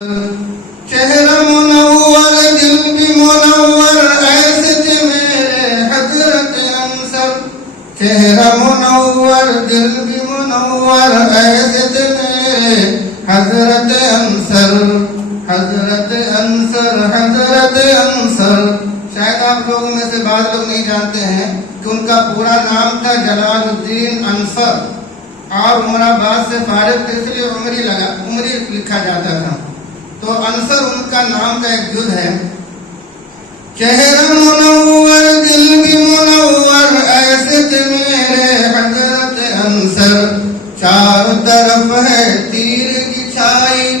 چہرہ منور دل بھی منور ایسے تھے میرے حضرت انصر. چہرہ منور دل بھی منور ایسے تھے میرے حضرت انصر. حضرت انصر حضرت انصر. شاید آپ لوگوں میں سے بعض لوگ نہیں جانتے ہیں کہ ان کا پورا نام تھا جلال الدین انصر، اور عمر آباد سے فارغ تھے اس لیے عمری لکھا جاتا تھا. تو انصر ان کا نام کا ایک جز ہے. چہرہ منور دل بھی منور ایسے تھے میرے حضرت انصر. چاروں طرف ہے تیر کی چھائی،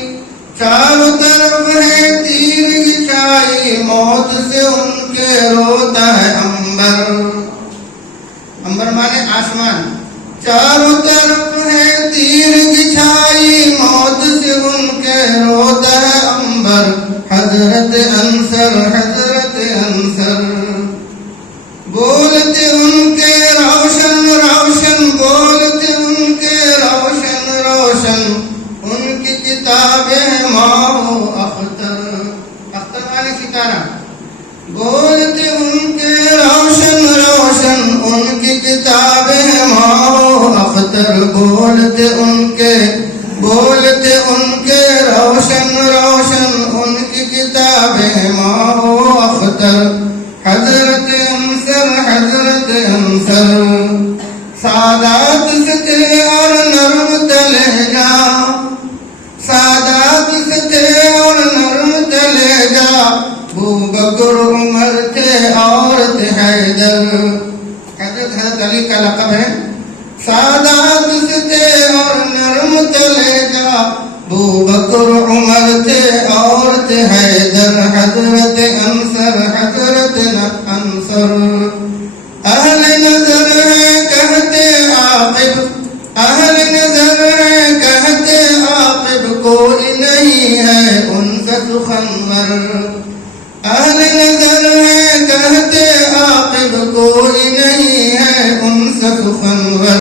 چاروں طرف ہے تیر کی چھائی، موت سے ان کے روتا ہے عنبر. عنبر مانے آسمان. چاروں طرف ہے تیر کی چھائی، موت سے ان کے روتا ہے عنبر. حضرت انصر حضرت انصر. بولتے ان کے روشن روشن، بولتے ان کے روشن روشن، ان کی کتابیں ماہو اختر. اختر مانے ستارہ. بولتے ان کے روشن روشن، ان کی کتابیں ماہو اختر. بولتے ان کے روشن روشن، ان کی کتابیں ماہو اختر. حضرت انصر حضرت انصر. سادات سے تھے اور نرم تلہجہ، سادات سے تھے اور نرم تلہجہ. ابوبکر عمر تھے اور تھے حیدر. حضرت علی کا لقب ہے. سادات سے تھے اور نرم تلہجہ، ابوبکر عمر تھے اور تھے حیدر. حضرت انصر حضرت انصر. اہل نظر ہے کہتے عاقب، اہل نظر ہے کہتے عاقب، کوئی نہیں ہے ان سے سخنور. اہل نظر ہے کہتے عاقب، کوئی نہیں ہے ان سے سخنور.